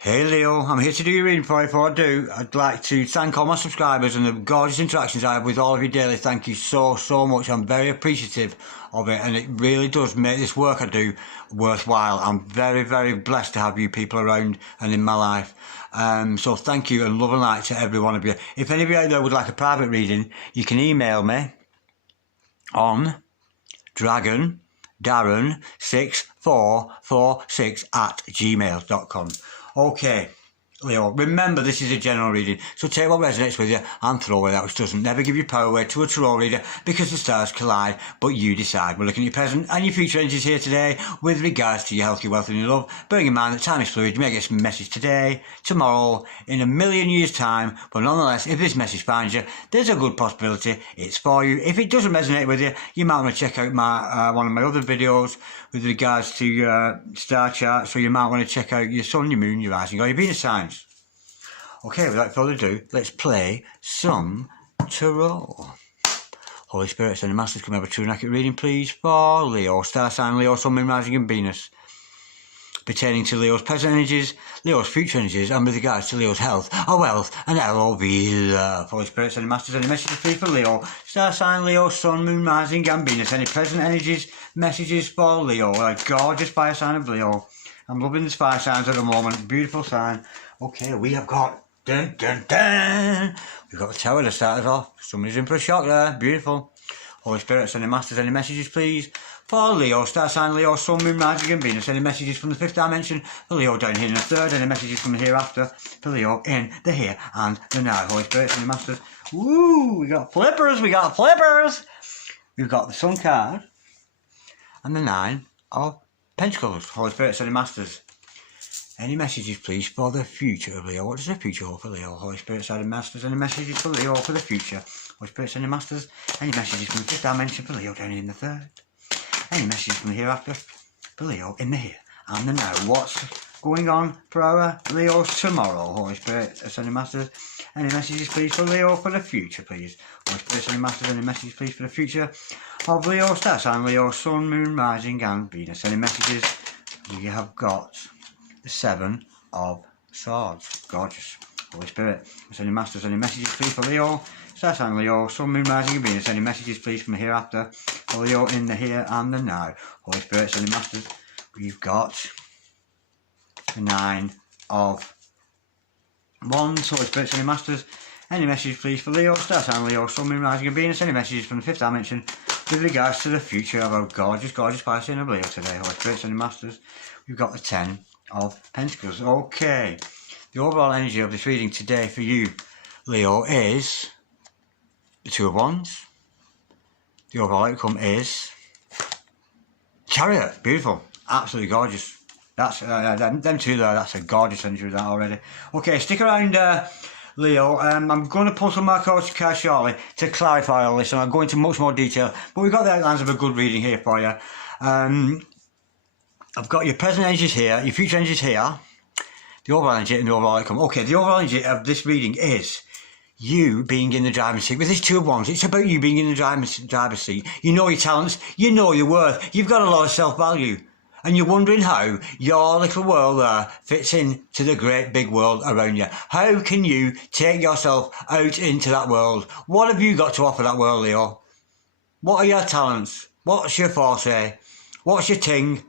Hey Leo, I'm here to do your reading for you. Before I do, I'd like to thank all my subscribers and the gorgeous interactions I have with all of you daily. Thank you so much. I'm very appreciative of it, and it really does make this work I do worthwhile. I'm very blessed to have you people around and in my life. So thank you, and love and light to every one of you. If any of you out there would like a private reading, you can email me on dragondarren6446@gmail.com. Okay, Leo, remember this is a general reading, so take what resonates with you and throw away that which doesn't. Never give your power away to a tarot reader because the stars collide, but you decide. We're looking at your present and your future energies here today with regards to your health, your wealth and your love. Bearing in mind that time is fluid, you may get some message today, tomorrow, in a million years' time, but nonetheless, if this message finds you, there's a good possibility it's for you. If it doesn't resonate with you, you might want to check out my one of my other videos with regards to your star chart, so you might want to check out your sun, your moon, your rising or your Venus signs. Okay, without further ado, let's play some tarot. Holy Spirit, and the Masters, can we have a true and accurate reading, please, for Leo, star sign Leo, sun, moon, rising and Venus, pertaining to Leo's present energies, Leo's future energies, and with regards to Leo's health, or wealth, and LOV love. Holy Spirit, and the Masters, any messages, please, for Leo, star sign Leo, sun, moon, rising and Venus, any present energies, messages for Leo, a gorgeous fire sign of Leo. I'm loving the fire signs at the moment, beautiful sign. Okay, we have got dun. We've got the tower to start us off. Somebody's in for a shock there. Beautiful. Holy Spirit, send the Masters any messages, please, for Leo, star sign Leo, sun, moon, rising and Venus. Any messages from the fifth dimension for Leo down here in the third. Any messages from the hereafter for Leo in the here and the now. Holy Spirit, send the Masters. Woo! We got flippers. We've got the Sun card and the Nine of Pentacles. Holy Spirit, send the Masters. Any messages, please, for the future of Leo? What does the future hold for Leo? Holy Spirit, send the Masters. Any messages for Leo for the future? Holy Spirit, send the Masters. Any messages from the fifth dimension for Leo down in the third? Any messages from the hereafter for Leo in the here and the now? What's going on for our Leos tomorrow? Holy Spirit, send the Masters. Any messages, please, for Leo for the future, please? Holy Spirit, send the Masters. Any messages, please, for the future of Leo, star sign Leo, sun, moon, rising and Venus. Any messages? We have got the Seven of Swords. Gorgeous. Holy Spirit, send the Masters. Any messages, please, for Leo, star sign Leo, sun, moon, rising and Venus. Any messages, please, from the hereafter for Leo in the here and the now. Holy Spirit, send the Masters. We've got the Nine of Wands. Holy Spirit, send the Masters. Any messages, please, for Leo, star sign Leo, sun, moon, rising and Venus. Any messages from the fifth dimension with regards to the future of our gorgeous fire sign of Leo today. Holy Spirit, send the Masters. We've got the Ten of Pentacles. Okay, the overall energy of this reading today for you, Leo, is the Two of Wands. The overall outcome is Chariot. Beautiful, absolutely gorgeous. That's them two there. That's a gorgeous energy with that already. Okay, stick around, Leo. I'm going to pull some more cards shortly to clarify all this, and I'll go into much more detail. But we've got the outlines of a good reading here for you. I've got your present energies here, your future energies here, the overall energy and the overall outcome. Okay, the overall energy of this reading is you being in the driving seat. With this Two of Wands, it's about you being in the driver's seat. You know your talents, you know your worth, you've got a lot of self-value. And you're wondering how your little world there fits into the great big world around you. How can you take yourself out into that world? What have you got to offer that world, Leo? What are your talents? What's your forte? What's your ting?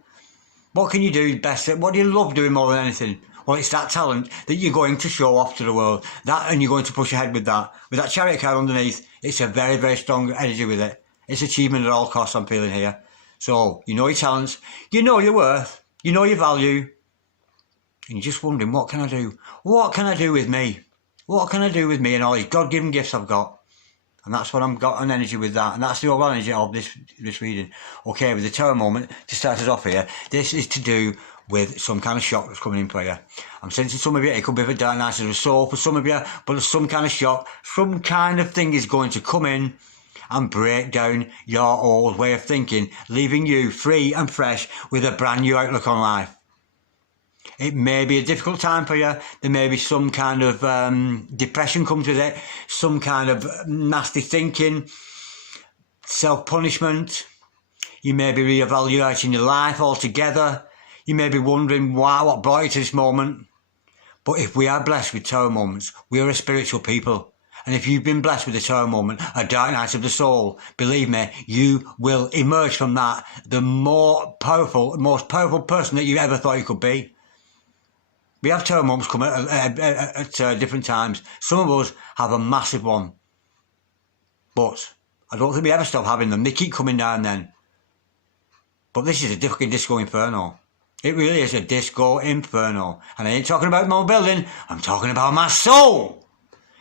What can you do best? What do you love doing more than anything? Well, it's that talent that you're going to show off to the world. That, and you're going to push ahead with that. With that Chariot card underneath, it's a very strong energy with it. It's achievement at all costs, I'm feeling here. So, you know your talents, you know your worth, you know your value, and you're just wondering, what can I do? What can I do with me? What can I do with me and all these God-given gifts I've got? And that's what I've got an energy with that. And that's the overall energy of this reading. Okay, with the Tower moment, to start us off here, this is to do with some kind of shock that's coming in for you. I'm sensing some of you, it could be a dark night of a soul for some of you, but there's some kind of shock, some kind of thing is going to come in and break down your old way of thinking, leaving you free and fresh with a brand new outlook on life. It may be a difficult time for you. There may be some kind of depression comes with it, some kind of nasty thinking, self-punishment. You may be reevaluating your life altogether. You may be wondering why, what brought you to this moment. But if we are blessed with tower moments, we are a spiritual people. And if you've been blessed with a tower moment, a dark night of the soul, believe me, you will emerge from that the most powerful person that you ever thought you could be. We have tower moments come at different times. Some of us have a massive one. But I don't think we ever stop having them. They keep coming now and then. But this is a fucking disco inferno. It really is a disco inferno. And I ain't talking about my building. I'm talking about my soul.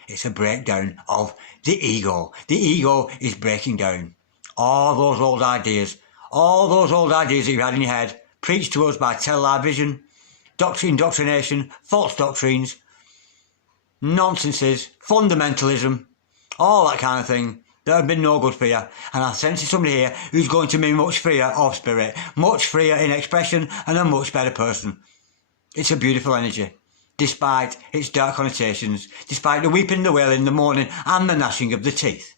It's a breakdown of the ego. The ego is breaking down. All those old ideas that you had in your head, preached to us by television, indoctrination, false doctrines, nonsenses, fundamentalism, all that kind of thing, that have been no good for you. And I sense somebody here who's going to be much freer of spirit, much freer in expression, and a much better person. It's a beautiful energy, despite its dark connotations, despite the weeping, the wailing, the mourning, and the gnashing of the teeth.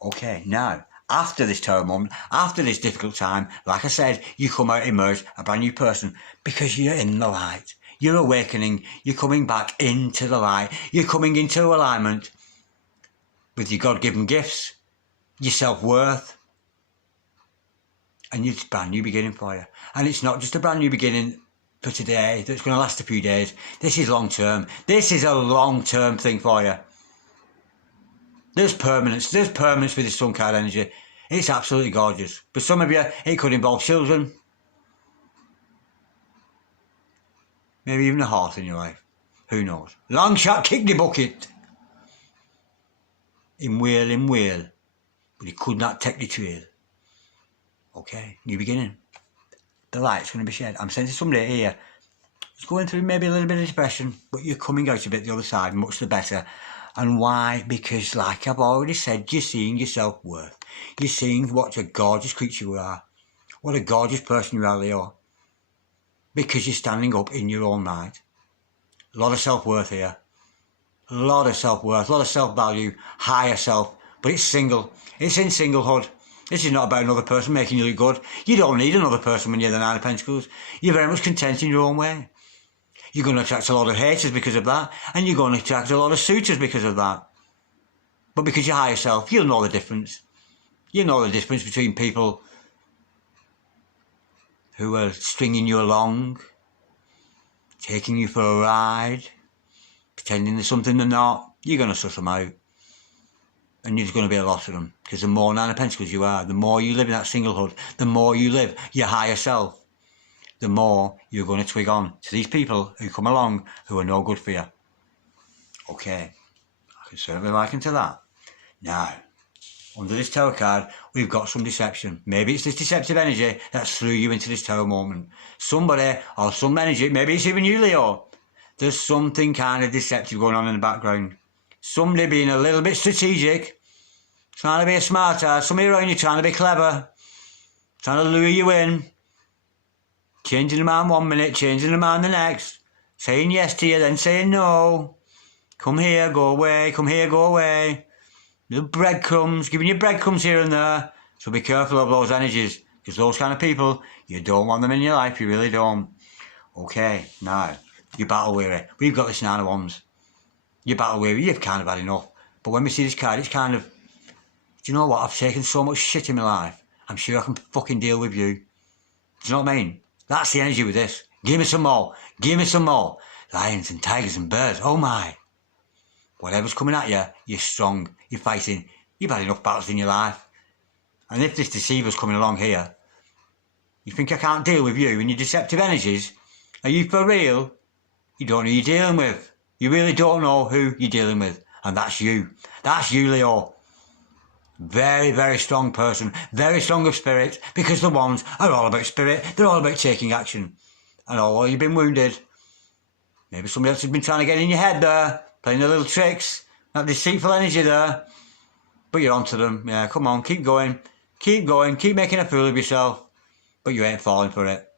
Okay, now, after this tower moment, after this difficult time, like I said, you come out, emerge a brand new person, because you're in the light. You're awakening. You're coming back into the light. You're coming into alignment with your God-given gifts, your self-worth, and it's a brand new beginning for you. And it's not just a brand new beginning for today that's going to last a few days. This is long-term. This is a long-term thing for you. There's permanence. There's permanence with this sun card energy. It's absolutely gorgeous. For some of you, it could involve children. Maybe even a horse in your life. Who knows? Long shot, kick the bucket. In wheel, but he could not take the trail. Okay, new beginning. The light's going to be shed. I'm sensing somebody here who's going through maybe a little bit of depression, but you're coming out a bit the other side, much the better. And why? Because, like I've already said, you're seeing your self-worth. You're seeing what a gorgeous creature you are. What a gorgeous person you are, Leo. Because you're standing up in your own right. A lot of self-worth here. A lot of self-worth, a lot of self-value, higher self, but it's single. It's in singlehood. This is not about another person making you look good. You don't need another person when you're the Nine of Pentacles. You're very much content in your own way. You're going to attract a lot of haters because of that, and you're going to attract a lot of suitors because of that. But because you're higher self, you'll know the difference. You know the difference between people who are stringing you along, taking you for a ride, pretending there's something they're not. You're going to suss them out. And there's going to be a lot of them. Because the more Nine of Pentacles you are, the more you live in that singlehood, the more you live your higher self, the more you're going to twig on to these people who come along who are no good for you. Okay, I can certainly liken to that. Now, under this tower card, we've got some deception. Maybe it's this deceptive energy that threw you into this tower moment. Somebody or some energy, maybe it's even you, Leo. There's something kind of deceptive going on in the background. Somebody being a little bit strategic, trying to be a smart ass. Somebody around you trying to be clever, trying to lure you in, changing the mind 1 minute, changing the mind the next, saying yes to you, then saying no. Come here, go away, come here, go away. Little breadcrumbs, giving you breadcrumbs here and there. So be careful of those energies, because those kind of people, you don't want them in your life, you really don't. Okay, now, you're battle weary. We've got this Nine of Wands. You're battle weary, you've kind of had enough. But when we see this card, it's kind of, do you know what? I've taken so much shit in my life. I'm sure I can fucking deal with you. Do you know what I mean? That's the energy with this. Give me some more. Give me some more. Lions and tigers and bears. Oh my. Whatever's coming at you, you're strong. You're fighting. You've had enough battles in your life. And if this deceiver's coming along here, you think I can't deal with you and your deceptive energies? Are you for real? You don't know who you're dealing with. You really don't know who you're dealing with. And that's you. That's you, Leo. Very, very strong person. Very strong of spirit. Because the Wands are all about spirit. They're all about taking action. And although you've been wounded, maybe somebody else has been trying to get in your head there. Playing the little tricks. That deceitful energy there. But you're onto them. Yeah, come on. Keep going. Keep going. Keep making a fool of yourself. But you ain't falling for it.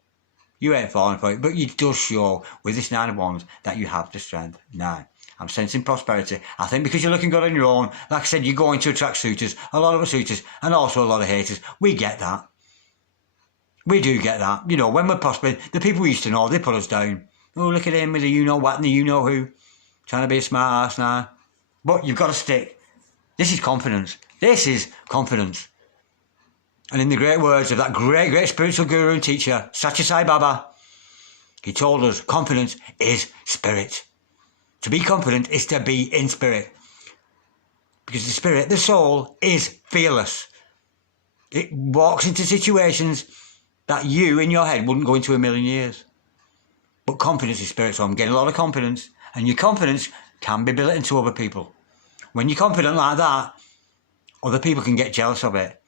You ain't falling for it, but you do show with this Nine of Wands that you have the strength. Now, I'm sensing prosperity. I think because you're looking good on your own, like I said, you're going to attract suitors, a lot of suitors, and also a lot of haters. We get that. We do get that. You know, when we're prospering, the people we used to know, they put us down. Oh, look at him with the you-know-what and the you-know-who. Trying to be a smart ass now. But you've got to stick. This is confidence. This is confidence. And in the great words of that great, great spiritual guru and teacher, Sathya Sai Baba, he told us confidence is spirit. To be confident is to be in spirit. Because the spirit, the soul, is fearless. It walks into situations that you in your head wouldn't go into a million years. But confidence is spirit, so I'm getting a lot of confidence. And your confidence can be built into other people. When you're confident like that, other people can get jealous of it.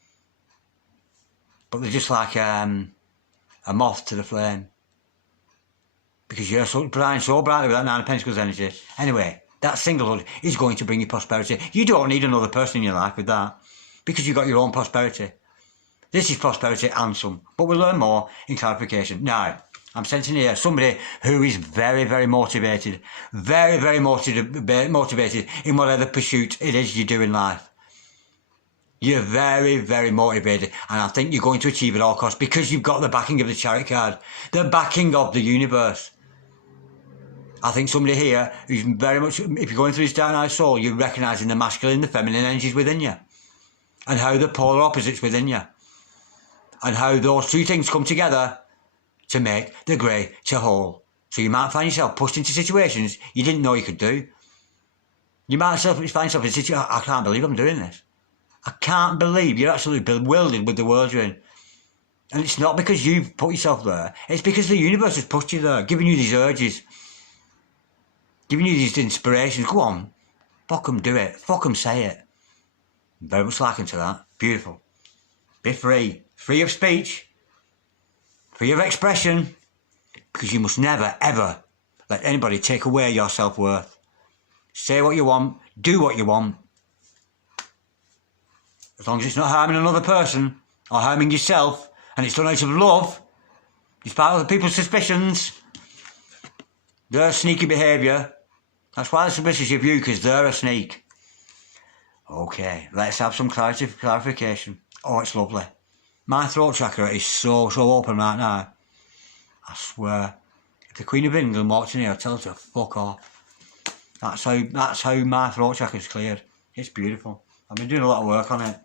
But they're just like a moth to the flame. Because you're so brightly with that Nine of Pentacles energy. Anyway, that singlehood is going to bring you prosperity. You don't need another person in your life with that. Because you've got your own prosperity. This is prosperity and some. But we'll learn more in clarification. Now, I'm sensing here somebody who is very, very motivated. Very, very motivated in whatever pursuit it is you do in life. You're very, very motivated, and I think you're going to achieve at all costs because you've got the backing of the Chariot card, the backing of the universe. I think somebody here who's very much, if you're going through this dark night soul, you're recognising the masculine, the feminine energies within you, and how the polar opposites within you, and how those two things come together to make the greater whole. So you might find yourself pushed into situations you didn't know you could do. You might find yourself in a situation, I can't believe I'm doing this. I can't believe you're absolutely bewildered with the world you're in. And it's not because you've put yourself there. It's because the universe has pushed you there, giving you these urges. Giving you these inspirations. Go on. Fuck 'em, do it. Fuck 'em, say it. I'm very much liking to that. Beautiful. Be free. Free of speech. Free of expression. Because you must never, ever let anybody take away your self-worth. Say what you want. Do what you want. As long as it's not harming another person or harming yourself, and it's done out of love, despite other people's suspicions, their sneaky behaviour. That's why they're suspicious of you, because they're a sneak. Okay, let's have some clarification. Oh, it's lovely. My throat chakra is so open right now. I swear. If the Queen of England walked in here, I'd tell her to fuck off. That's how my throat chakra is cleared. It's beautiful. I've been doing a lot of work on it.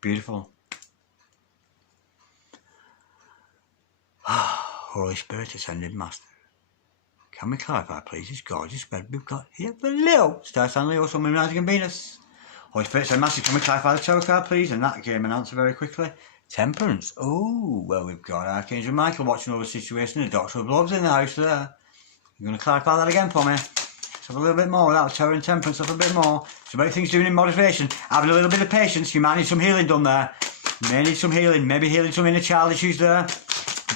Beautiful. Holy Spirit, ascended Master. Can we clarify, please, this gorgeous spread we've got here for Leo? Star sign Leo, Sun, Moon, Rising, and Venus. Holy Spirit, ascended Master, can we clarify the tarot card, please? And that gave an answer very quickly. Temperance. Oh, well, we've got Archangel Michael watching over the situation. The Doctor of Love's in the house there. You're going to clarify that again for me. Let's have a little bit more without Tower and Temperance, have a bit more. So many things doing in moderation. Having a little bit of patience. You might need some healing done there. You may need some healing. Maybe healing some inner child issues there.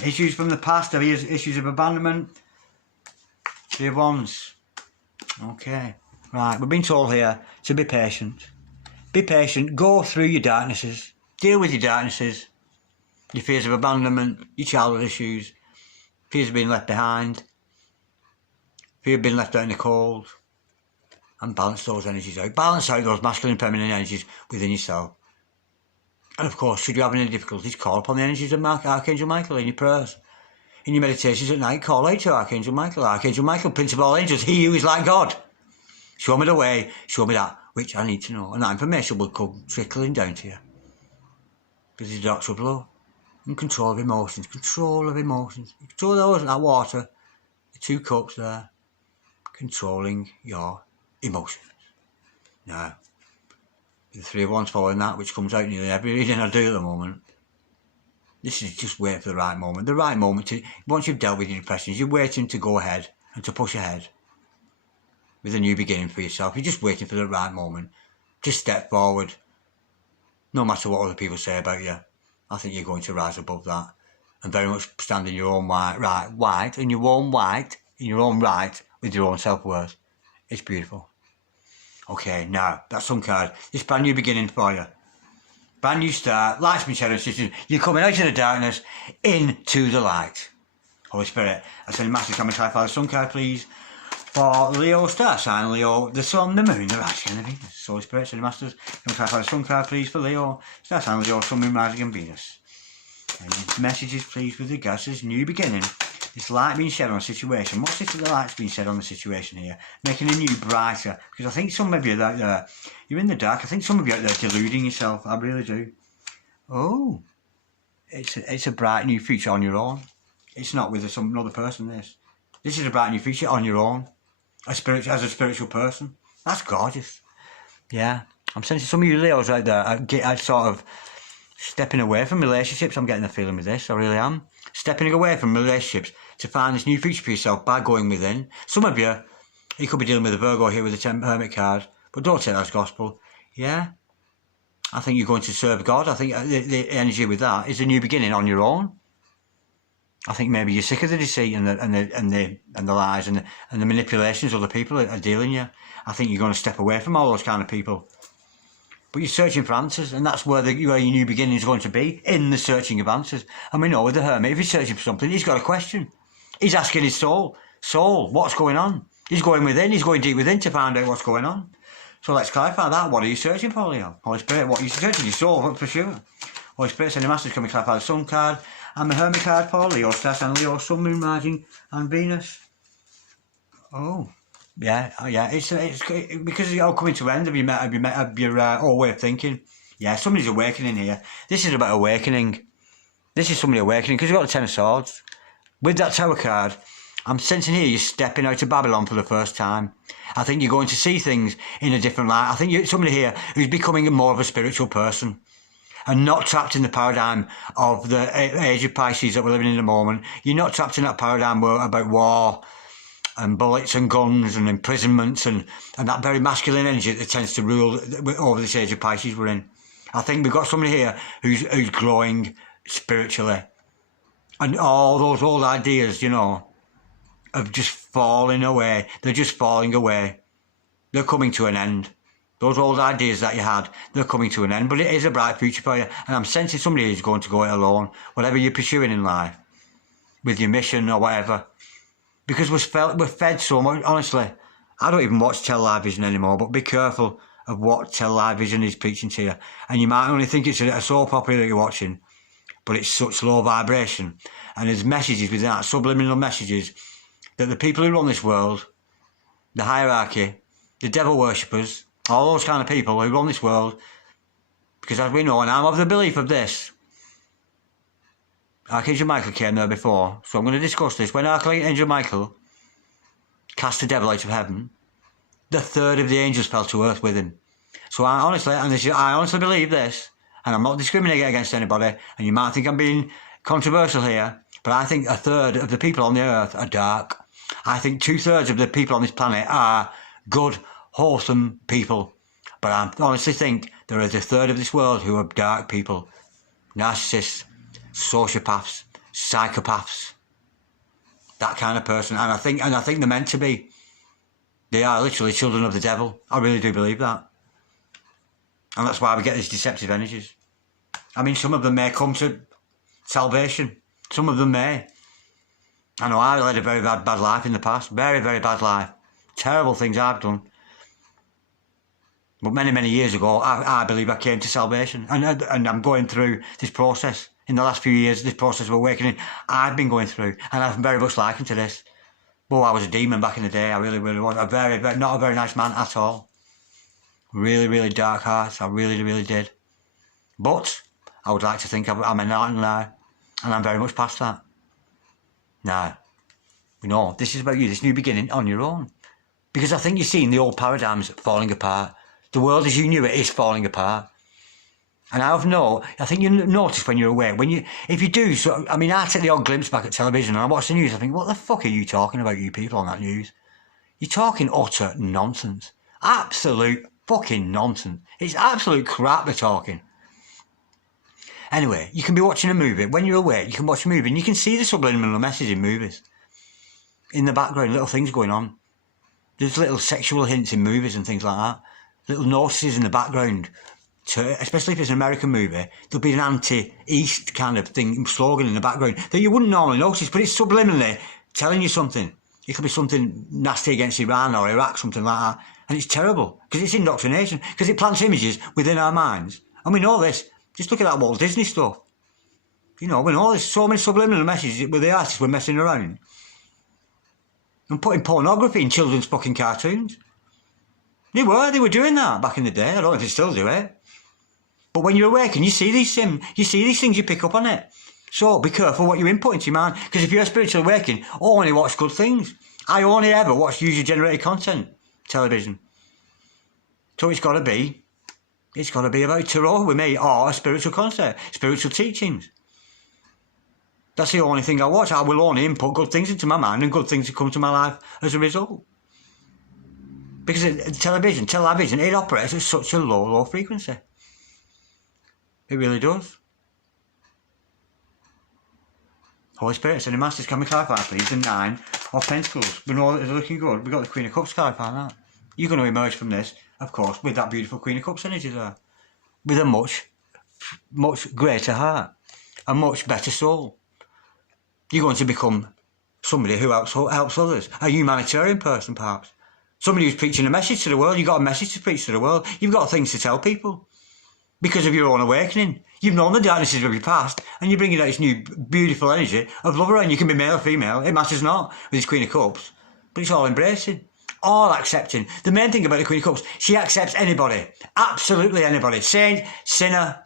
Issues from the past. Issues of abandonment. Three of Wands. Okay. Right, we've been told here to be patient. Be patient. Go through your darknesses. Deal with your darknesses. Your fears of abandonment. Your childhood issues. Fears of being left behind. Fear of being left out in the cold. And balance those energies out. Balance out those masculine and feminine energies within yourself. And of course, should you have any difficulties, call upon the energies of Archangel Michael in your prayers. In your meditations at night, call out to Archangel Michael. Archangel Michael, Prince of all angels, he who is like God. Show me the way, show me that which I need to know. And that information will come trickling down to you. Because he's the Doctor of Love. And control of emotions. Control of emotions. Control those, that water. The 2 cups there. Controlling your emotions. Now, the 3 of Wands following that, which comes out nearly every reading I do at the moment. This is just wait for the right moment. The right moment to, once you've dealt with your depressions, you're waiting to go ahead and to push ahead with a new beginning for yourself. You're just waiting for the right moment. Just step forward. No matter what other people say about you. I think you're going to rise above that. And very much stand in your own right, in your own right, with your own self-worth. It's beautiful. Okay, now, that's some card. It's brand new beginning for you. Brand new start, light's been shed on system. You're coming out of the darkness into the light. Holy Spirit, I send a massive comment clarify the sun card, please. For Leo, star sign Leo, the sun, the moon, the rising, and the Venus. Holy Spirit, send the masters. Can we clarify the sun card, please, for Leo, star sign Leo, sun, moon, rising, and Venus. And messages, please, with regards to this new beginning This light being shed on a situation. What's this the light's being shed on the situation here? Making a new brighter. Because I think some of you out there, you're in the dark. I think some of you out there deluding yourself. I really do. Oh, it's a bright new future on your own. It's not with some other person. This is a bright new future on your own. As a spiritual person. That's gorgeous. Yeah, I'm sensing some of you Leos out there. I sort of stepping away from relationships. I'm getting the feeling with this. I really am. Stepping away from relationships to find this new future for yourself by going within. Some of you could be dealing with a Virgo here with the Hermit card, but don't take that as gospel. Yeah, I think you're going to serve God. I think the energy with that is a new beginning on your own. I think maybe you're sick of the deceit and the lies and the manipulations other people are dealing you. I think you're going to step away from all those kind of people. But you're searching for answers, and that's where your new beginning is going to be, in the searching of answers. And we know with the Hermit, if he's searching for something, he's got a question. He's asking his soul, what's going on? He's going within, he's going deep within to find out what's going on. So let's clarify that. What are you searching for, Leo? Holy Spirit, what are you searching? Your soul, for sure. Holy Spirit, send a message, can we clarify the Sun card and the Hermit card for Leo, Star and Leo, Sun, Moon, Rising and Venus. Oh. Yeah, it's because it's all coming to an end of your old way of thinking. Yeah, somebody's awakening here. This is about awakening. This is somebody awakening because you've got the Ten of Swords. With that Tower card, I'm sensing here you're stepping out of Babylon for the first time. I think you're going to see things in a different light. I think you're somebody here who's becoming more of a spiritual person and not trapped in the paradigm of the age of Pisces that we're living in at the moment. You're not trapped in that paradigm about war and bullets and guns and imprisonments and that very masculine energy that tends to rule over this age of Pisces we're in. I think we've got somebody here who's growing spiritually. And all those old ideas, of just falling away. They're just falling away. They're coming to an end. Those old ideas that you had, they're coming to an end. But it is a bright future for you. And I'm sensing somebody who's going to go it alone. Whatever you're pursuing in life. With your mission or whatever. Because we're fed so much, honestly. I don't even watch television anymore, but be careful of what television is preaching to you. And you might only think it's a soap opera that you're watching, but it's such low vibration. And there's messages within that, subliminal messages, that the people who run this world, the hierarchy, the devil worshippers, all those kind of people who run this world, because as we know, and I'm of the belief of this, Archangel Michael came there before, so I'm going to discuss this. When Archangel Michael cast the devil out of heaven, the third of the angels fell to earth with him. So I honestly believe this, and I'm not discriminating against anybody, and you might think I'm being controversial here, but I think a third of the people on the earth are dark. I think 2/3 of the people on this planet are good, wholesome people. But I honestly think there is a third of this world who are dark people, narcissists, sociopaths, psychopaths, that kind of person. And I think they're meant to be. They are literally children of the devil. I really do believe that. And that's why we get these deceptive energies. I mean, some of them may come to salvation. Some of them may. I know I led a very bad life in the past. Very, very bad life. Terrible things I've done. But many, many years ago, I believe I came to salvation. And I'm going through this process. In the last few years, this process of awakening, I've been going through. And I'm very much likened to this. Oh, I was a demon back in the day. I really, really was. Not a very nice man at all. Really, really dark heart. I really, really did. But I would like to think I'm enlightened now. And I'm very much past that. Now, this is about you, this new beginning on your own. Because I think you're seeing the old paradigms falling apart. The world as you knew it is falling apart. And I think you notice when you're aware, if you do, I take the odd glimpse back at television and I watch the news, I think, what the fuck are you talking about, you people on that news? You're talking utter nonsense. Absolute fucking nonsense. It's absolute crap they're talking. Anyway, you can be watching a movie. When you're aware, you can watch a movie and you can see the subliminal message in movies. In the background, little things going on. There's little sexual hints in movies and things like that. Little notices in the background. Especially if it's an American movie, there'll be an anti-East kind of thing, slogan in the background that you wouldn't normally notice, but it's subliminally telling you something. It could be something nasty against Iran or Iraq, something like that. And it's terrible, because it's indoctrination, because it plants images within our minds. And we know this. Just look at that Walt Disney stuff. You know, when all there's so many subliminal messages where the artists were messing around and putting pornography in children's fucking cartoons. They were doing that back in the day. I don't know if they still do it. But when you're awake and you see these things, you pick up on it. So be careful what you input into your mind, because if you're a spiritual awakening, only watch good things. I only ever watch user-generated content, television. So it's got to be about tarot with me, or a spiritual concept, spiritual teachings. That's the only thing I watch. I will only input good things into my mind and good things that come to my life as a result. Because television, it operates at such a low frequency. It really does. Holy Spirit, sending masters, can we clarify please? The 9 of Pentacles. We know that they're looking good. We've got the Queen of Cups, clarify that. You're going to emerge from this, of course, with that beautiful Queen of Cups energy there. With a much, much greater heart. A much better soul. You're going to become somebody who helps others. A humanitarian person, perhaps. Somebody who's preaching a message to the world. You've got a message to preach to the world. You've got things to tell people. Because of your own awakening. You've known the darknesses of your past, and you're bringing out this new beautiful energy of love around. You can be male or female, it matters not with this Queen of Cups. But it's all embracing. All accepting. The main thing about the Queen of Cups, she accepts anybody. Absolutely anybody. Saint, sinner,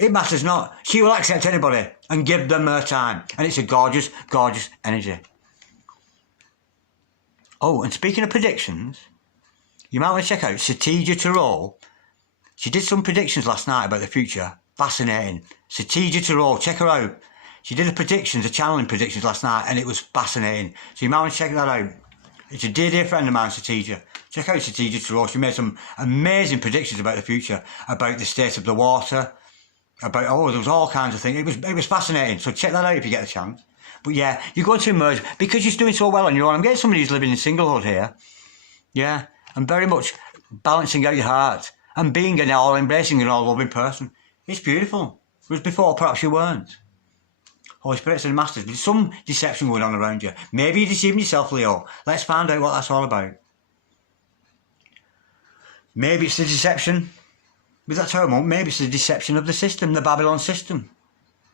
it matters not. She will accept anybody and give them her time. And it's a gorgeous, gorgeous energy. Oh, and speaking of predictions, you might want to check out Satija Tarot. She did some predictions last night about the future. Fascinating. Satija Tarot, check her out. She did the channeling predictions last night, and it was fascinating. So you might want to check that out. It's a dear friend of mine, Satija. Check out Satija Tarot. She made some amazing predictions about the future, about the state of the water, about, there was all kinds of things. It was fascinating. So check that out if you get a chance. But yeah, you're going to emerge because you're doing so well on your own. I'm getting somebody who's living in singlehood here. Yeah, and very much balancing out your heart and being an all-embracing and all-loving person. It's beautiful. Whereas before, perhaps you weren't. Holy Spirits and Masters, there's some deception going on around you. Maybe you're deceiving yourself, Leo. Let's find out what that's all about. Maybe it's the deception with that terrible. Maybe it's the deception of the system, the Babylon system.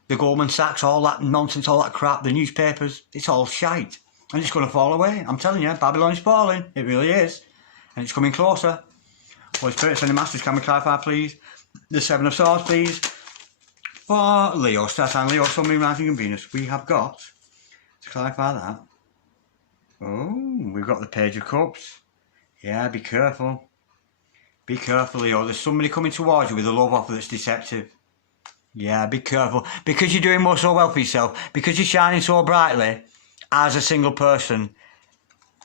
The Goldman Sachs, all that nonsense, all that crap, the newspapers. It's all shite. And it's going to fall away. I'm telling you, Babylon's falling. It really is. And it's coming closer. Holy Spirits and the Masters, can we clarify, please? The 7 of Swords, please. For Leo, Star Sign, Leo, Sun, Moon, Rising and Venus, we have got, to clarify that, we've got the Page of Cups. Yeah, be careful. Be careful, Leo. There's somebody coming towards you with a love offer that's deceptive. Yeah, be careful. Because you're doing so well for yourself, because you're shining so brightly as a single person,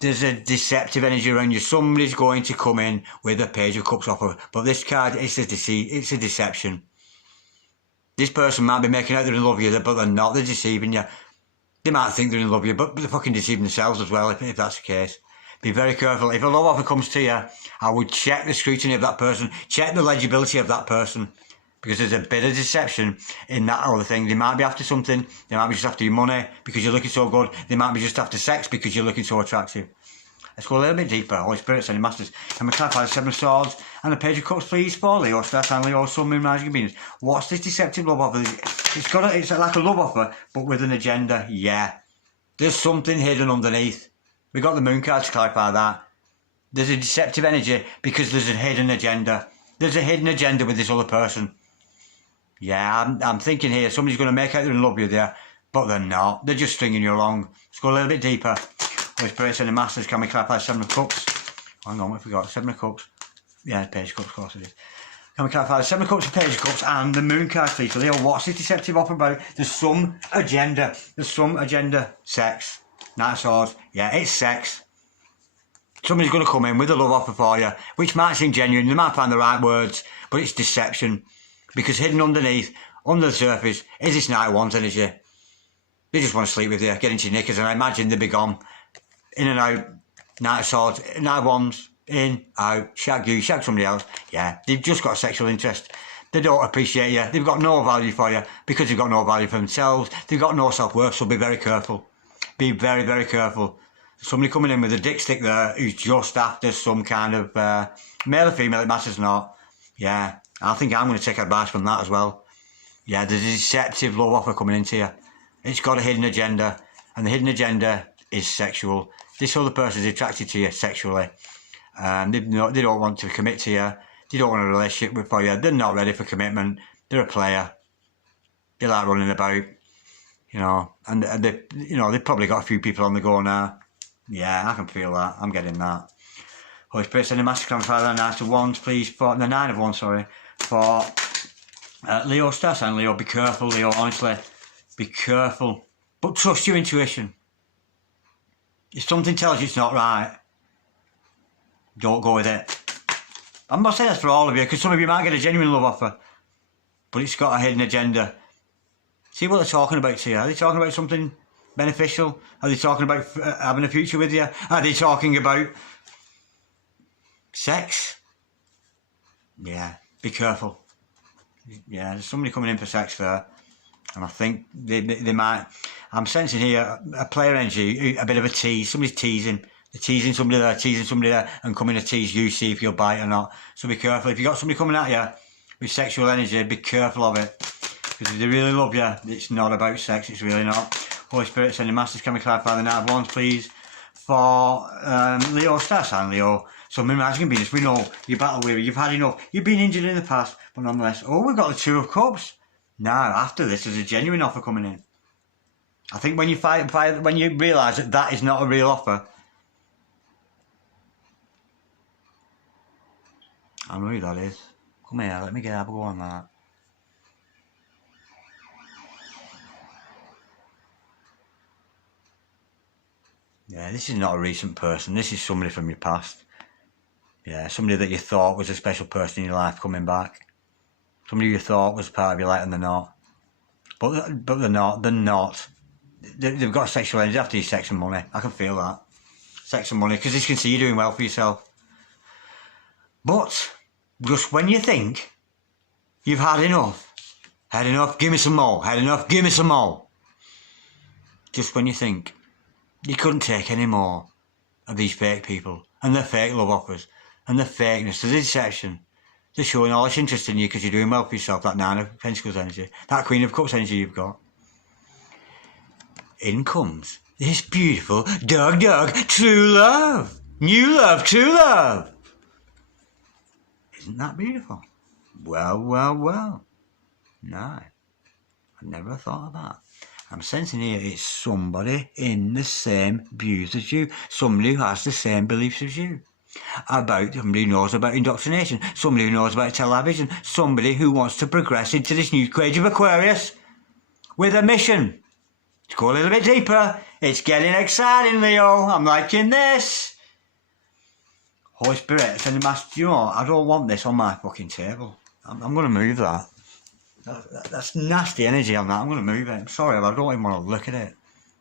there's a deceptive energy around you. Somebody's going to come in with a Page of Cups offer. But this card, it's a deception. This person might be making out they're in love with you, but they're not. They're deceiving you. They might think they're in love with you, but they're fucking deceiving themselves as well, if that's the case. Be very careful. If a love offer comes to you, I would check the scrutiny of that person, check the legibility of that person, because there's a bit of deception in that other thing. They might be after something. They might be just after your money because you're looking so good. They might be just after sex because you're looking so attractive. Let's go a little bit deeper. Holy Spirits and Masters. And we clarify the 7 of Swords and the Page of Cups, please, for Leo, Star Sign, Leo, Sun, Moon, Rising and Venus. What's this deceptive love offer? It's like a love offer, but with an agenda. Yeah. There's something hidden underneath. We got the Moon card to clarify that. There's a deceptive energy because there's a hidden agenda. There's a hidden agenda with this other person. Yeah, I'm thinking here, somebody's going to make out they're in love with you, but they're not. They're just stringing you along. Let's go a little bit deeper. Holy Spirits and the Masters, can we clarify 7 of Cups? Hang on, what have we got? 7 of Cups. Yeah, Page of Cups, of course it is. Can we clarify the 7 of Cups, the Page of Cups, and the Moon card, please? So, Leo, what's this deceptive offer about? There's some agenda. There's some agenda. Sex. Knight of Swords. Yeah, it's sex. Somebody's going to come in with a love offer for you, which might seem genuine. They might find the right words, but it's deception. Because hidden underneath, under the surface, is this Knight of Wands energy. They just want to sleep with you, get into your knickers, and I imagine they'll be gone. In and out, Knight of Swords, Knight of Wands, in, out, shag you, shag somebody else. Yeah, they've just got a sexual interest. They don't appreciate you. They've got no value for you because they've got no value for themselves. They've got no self-worth, so be very careful. Be very, very careful. Somebody coming in with a dick stick there who's just after some kind of male or female, it matters not. Yeah, I think I'm going to take advice from that as well. Yeah, there's a deceptive love offer coming into you. It's got a hidden agenda, and the hidden agenda is sexual. This other person is attracted to you sexually. They don't want to commit to you. They don't want a relationship with you. They're not ready for commitment. They're a player. They like running about, and they've probably got a few people on the go now. Yeah, I can feel that. I'm getting that. Holy Spirit, send a massive crown Father and Knight of Wands, please, for the Nine of Wands, sorry, for Leo, star sign Leo. Be careful, Leo, honestly. Be careful. But trust your intuition. If something tells you it's not right, don't go with it. I'm not saying that's for all of you, because some of you might get a genuine love offer, but it's got a hidden agenda. See what they're talking about to you. Are they talking about something beneficial? Are they talking about having a future with you? Are they talking about sex? Yeah, be careful. Yeah, there's somebody coming in for sex there, and I think they might. I'm sensing here a player energy, a bit of a tease. Somebody's teasing. They're teasing somebody there, and coming to tease you, see if you'll bite or not. So be careful. If you've got somebody coming at you with sexual energy, be careful of it. Because if they really love you, it's not about sex, it's really not. Holy Spirit, send your masters, can we clarify the Knight of Wands, please? For Leo, star sign Leo. So minimizing Venus, we know you're battle weary, you've had enough, you've been injured in the past, but nonetheless, we've got the Two of Cups. Now, after this, there's a genuine offer coming in. I think when you when you realise that that is not a real offer, I know who that is. Come here, let me have a go on that. Yeah, this is not a recent person. This is somebody from your past. Yeah, somebody that you thought was a special person in your life coming back. Somebody you thought was part of your life and they're not. But they're not. They're not. They've got sexual energy after you, sex and money. I can feel that. Sex and money, because they can see you doing well for yourself. But just when you think you've had enough, give me some more, had enough, give me some more. Just when you think you couldn't take any more of these fake people and their fake love offers and the fakeness, the deception, they're showing all this interest in you because you're doing well for yourself, that Nine of Pentacles energy, that Queen of Cups energy you've got. In comes this beautiful dog, true love. New love, true love. Isn't that beautiful? Well. No, I never thought of that. I'm sensing here it's somebody in the same views as you. Somebody who has the same beliefs as you. Somebody who knows about indoctrination. Somebody who knows about television. Somebody who wants to progress into this new age of Aquarius with a mission. Let's go a little bit deeper. It's getting exciting, Leo. I'm liking this. Holy Spirit, send the master. You know, I don't want this on my fucking table. I'm going to move that. That's nasty energy on that. I'm going to move it. I'm sorry, I don't even want to look at it.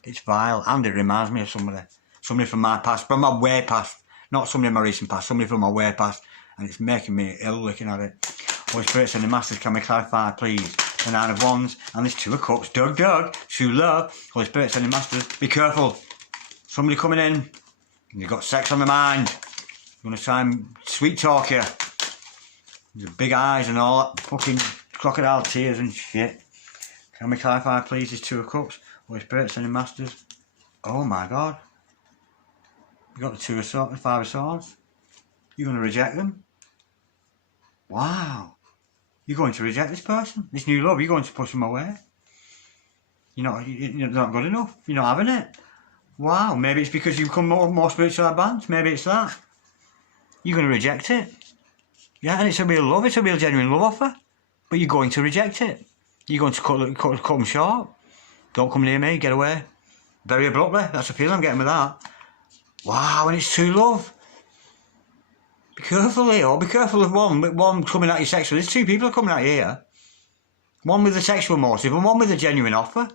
It's vile, and it reminds me of somebody from my past, from my way past. Not somebody in my recent past, somebody from my way past, and it's making me ill looking at it. Holy Spirit, send the masters, can we clarify, please? The Nine of Wands, and this Two of Cups, Doug, true love. Holy Spirit, send the masters, be careful. Somebody coming in, you've got sex on the mind. You're going to try and sweet talk you. The big eyes and all that fucking crocodile tears and shit. Can we clarify, please, this Two of Cups? Holy Spirit, send the masters. Oh my God. You got the Two of Swords, Five of Swords. You're going to reject them? Wow. You're going to reject this person, this new love. You're going to push them away. You're not good enough. You're not having it. Wow. Maybe it's because you've become more spiritual advanced. Maybe it's that. You're going to reject it. Yeah, and it's a real love. It's a real genuine love offer. But you're going to reject it. You're going to cut them short. Don't come near me. Get away. Very abruptly. That's the feeling I'm getting with that. Wow, and it's true love. Be careful, Leo. Be careful of one coming at you sexually. There's two people coming at you here. One with a sexual motive and one with a genuine offer.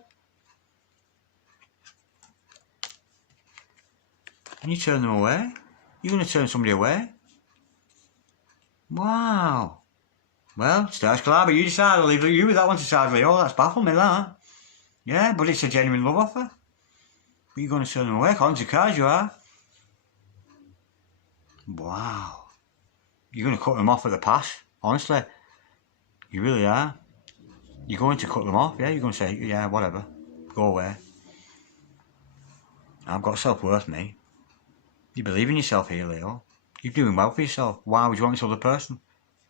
And you turn them away. You're going to turn somebody away. Wow. Well, stars collide, but you decide. I'll leave you with that one to decide, Leo. That's baffled me, that. Yeah, but it's a genuine love offer. But you're going to turn them away. According to cards, you are. Wow. You're going to cut them off at the pass, honestly. You really are. You're going to cut them off, yeah? You're going to say, yeah, whatever, go away. I've got self-worth, mate. You believe in yourself here, Leo. You're doing well for yourself. Why would you want this other person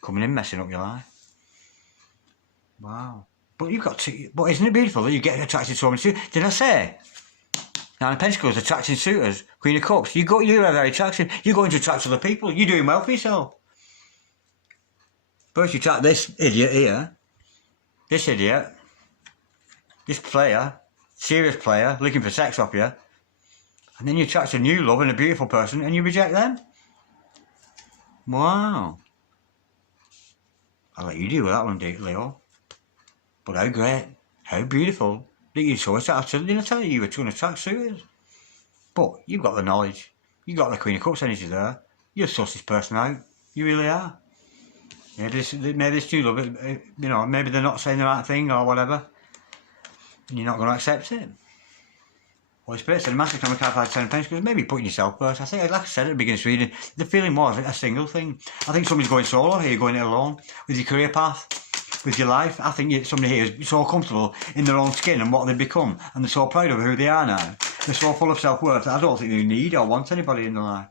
coming in, messing up your life? Wow. But you've got to, but isn't it beautiful that you get attracted to someone too? Did I say? Nine of Pentacles, attracting suitors, Queen of Cups. You're very attractive. You're going to attract other people. You're doing well for yourself. First you attract this idiot here. This idiot. This player. Serious player, looking for sex off you. And then you attract a new love and a beautiful person and you reject them. Wow. I'll let you deal with that one, Leo. But how great, how beautiful that you're so attracted. Didn't I tell you were trying to attract suitors? But you've got the knowledge. You've got the Queen of Cups energy there. You'll suss this person out. You really are. Maybe this two love it, you know, maybe they're not saying the right thing or whatever. And you're not going to accept it. Holy Spirit said, Master Economic Card 5 10 Pentacles, maybe putting yourself first. I think, like I said at the beginning of reading, the feeling was a single thing. I think somebody's going solo here, going it alone, with your career path, with your life. I think somebody here is so comfortable in their own skin and what they've become, and they're so proud of who they are now. They're so full of self-worth that I don't think they need or want anybody in their life.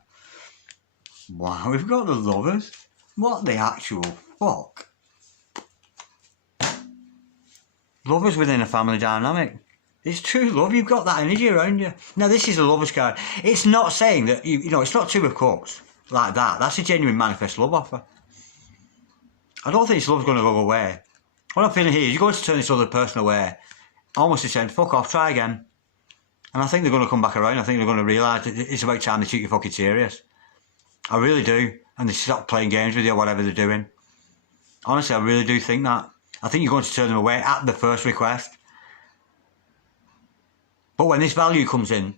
Wow, we've got the Lovers. What the actual fuck? Lovers within a family dynamic. It's true love, you've got that energy around you. Now this is a Lover's card. It's not saying that, you know, it's not Two of Cups like that. That's a genuine manifest love offer. I don't think this love's going to go away. What I'm feeling here is you're going to turn this other person away. Almost to saying, fuck off, try again. And I think they're going to come back around. I think they're going to realise that it's about time they take you fucking serious. I really do. And they stop playing games with you or whatever they're doing. Honestly, I really do think that. I think you're going to turn them away at the first request. But when this value comes in,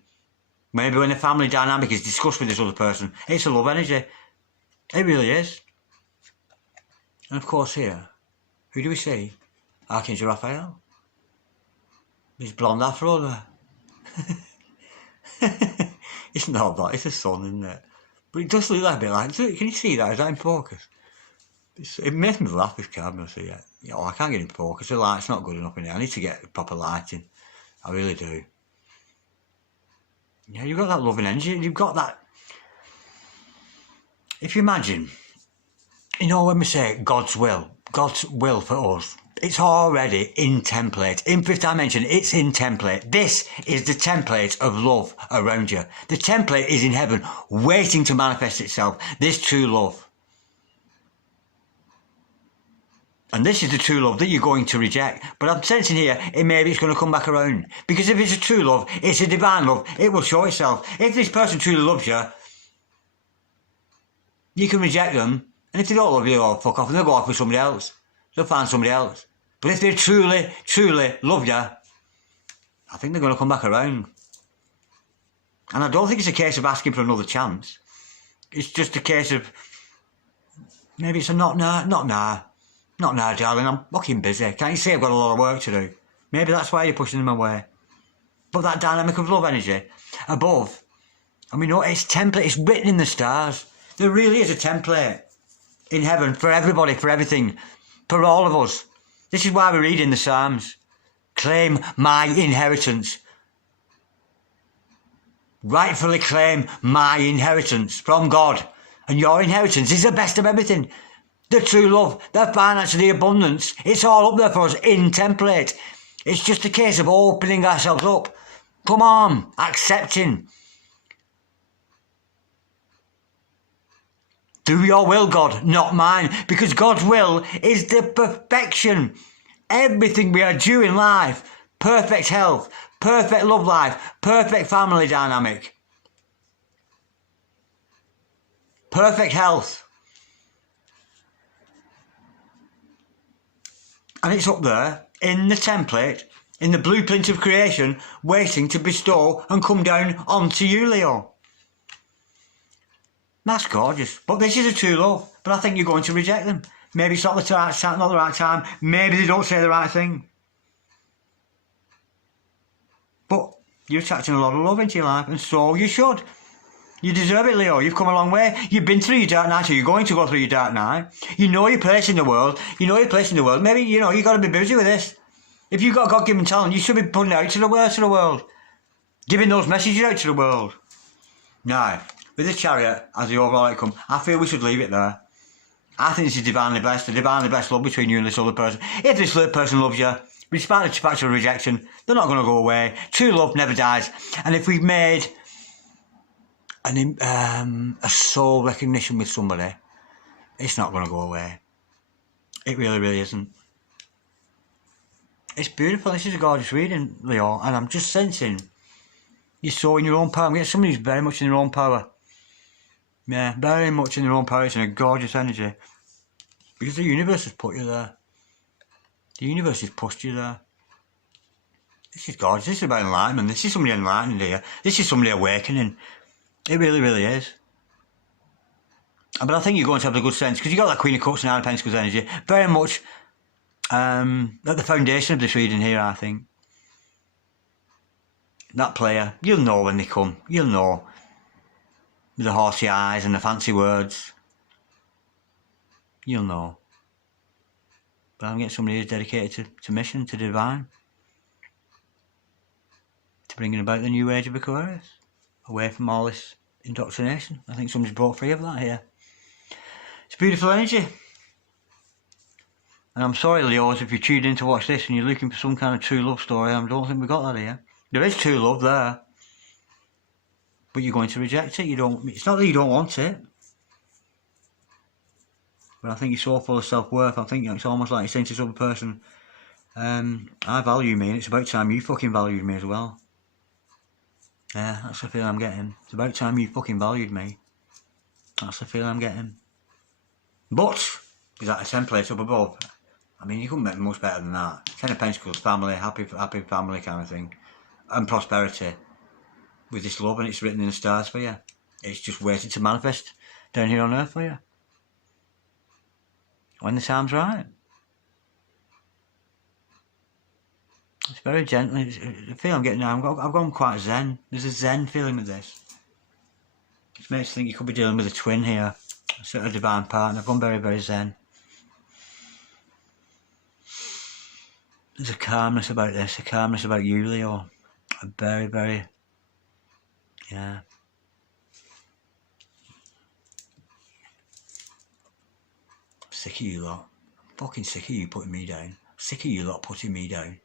maybe when the family dynamic is discussed with this other person, it's a love energy. It really is. And of course here, who do we see? Archangel Raphael. His blonde afro there. It's not that, it's a sun, isn't it? But it does look like a bit like, can you see that? Is that in focus? It makes me laugh, this card, when I see it. You know, I can't get in focus, the light's not good enough in here. I need to get proper lighting. I really do. Yeah, you've got that loving energy, you've got that. If you imagine, you know, when we say God's will for us, it's already in template. In fifth dimension, it's in template. This is the template of love around you. The template is in heaven, waiting to manifest itself. This true love. And this is the true love that you're going to reject. But I'm sensing here, maybe it's going to come back around. Because if it's a true love, it's a divine love, it will show itself. If this person truly loves you, you can reject them. And if they don't love you, they'll fuck off and they'll go off with somebody else. They'll find somebody else. But if they truly, truly love you, I think they're going to come back around. And I don't think it's a case of asking for another chance. It's just a case of, maybe it's a not now, darling, I'm fucking busy. Can't you see I've got a lot of work to do? Maybe that's why you're pushing them away. But that dynamic of love energy above, I mean, no, it's template, it's written in the stars. There really is a template in heaven for everybody, for everything, for all of us. This is why we read in the Psalms, claim my inheritance. Rightfully claim my inheritance from God. And your inheritance is the best of everything. The true love, the finance, the abundance, it's all up there for us in template. It's just a case of opening ourselves up. Come on, accepting. Do your will, God, not mine, because God's will is the perfection. Everything we are due in life, perfect health, perfect love life, perfect family dynamic, perfect health. And it's up there in the template, in the blueprint of creation, waiting to bestow and come down onto you, Leo. That's gorgeous. But this is a true love. But I think you're going to reject them. Maybe it's not the right time. Maybe they don't say the right thing. But you're attracting a lot of love into your life, and so you should. You deserve it, Leo. You've come a long way. You've been through your dark night, so you're going to go through your dark night. You know your place in the world. Maybe, you've got to be busy with this. If you've got a God-given talent, you should be putting it out to the world. Giving those messages out to the world. Now, with the Chariot as the overall outcome, I feel we should leave it there. I think this is divinely blessed, a divinely blessed love between you and this other person. If this other person loves you, despite the factor of rejection, they're not going to go away. True love never dies. And if we've made a soul recognition with somebody, it's not going to go away. It really, really isn't. It's beautiful. This is a gorgeous reading, Leo, and I'm just sensing you're so in your own power. I'm getting somebody who's very much in their own power. Yeah, very much in their own power. It's in a gorgeous energy. Because the universe has put you there. The universe has pushed you there. This is gorgeous. This is about enlightenment. This is somebody enlightened here. This is somebody awakening. It really, really is. But I think you're going to have a good sense, because you've got that Queen of Cups and Nine of Pentacles energy. Very much at the foundation of this reading here, I think. That player, you'll know when they come. You'll know. With the horsey eyes and the fancy words. You'll know. But I'm getting somebody who's dedicated to mission, to divine. To bringing about the new age of Aquarius. Away from all this indoctrination. I think somebody's brought free of that here. It's beautiful energy. And I'm sorry, Leos, if you tuned in to watch this and you're looking for some kind of true love story, I don't think we got that here. There is true love there. But you're going to reject it. It's not that you don't want it. But I think you're so full of self-worth. I think it's almost like you're saying to this other person, I value me, and it's about time you fucking valued me as well. Yeah, that's the feeling I'm getting. It's about time you fucking valued me. That's the feeling I'm getting. But, is that a template up above? I mean, you couldn't make much better than that. Ten of Pentacles, family, happy family kind of thing. And prosperity. With this love, and it's written in the stars for you. It's just waiting to manifest down here on earth for you. When the time's right. It's very gentle. The feeling I'm getting now, I've gone quite zen. There's a zen feeling with this. It makes you think you could be dealing with a twin here. A sort of divine partner. I've gone very, very zen. There's a calmness about this. A calmness about you, Leo. A very, very... Yeah. Sick of you lot. Fucking sick of you putting me down. Sick of you lot putting me down.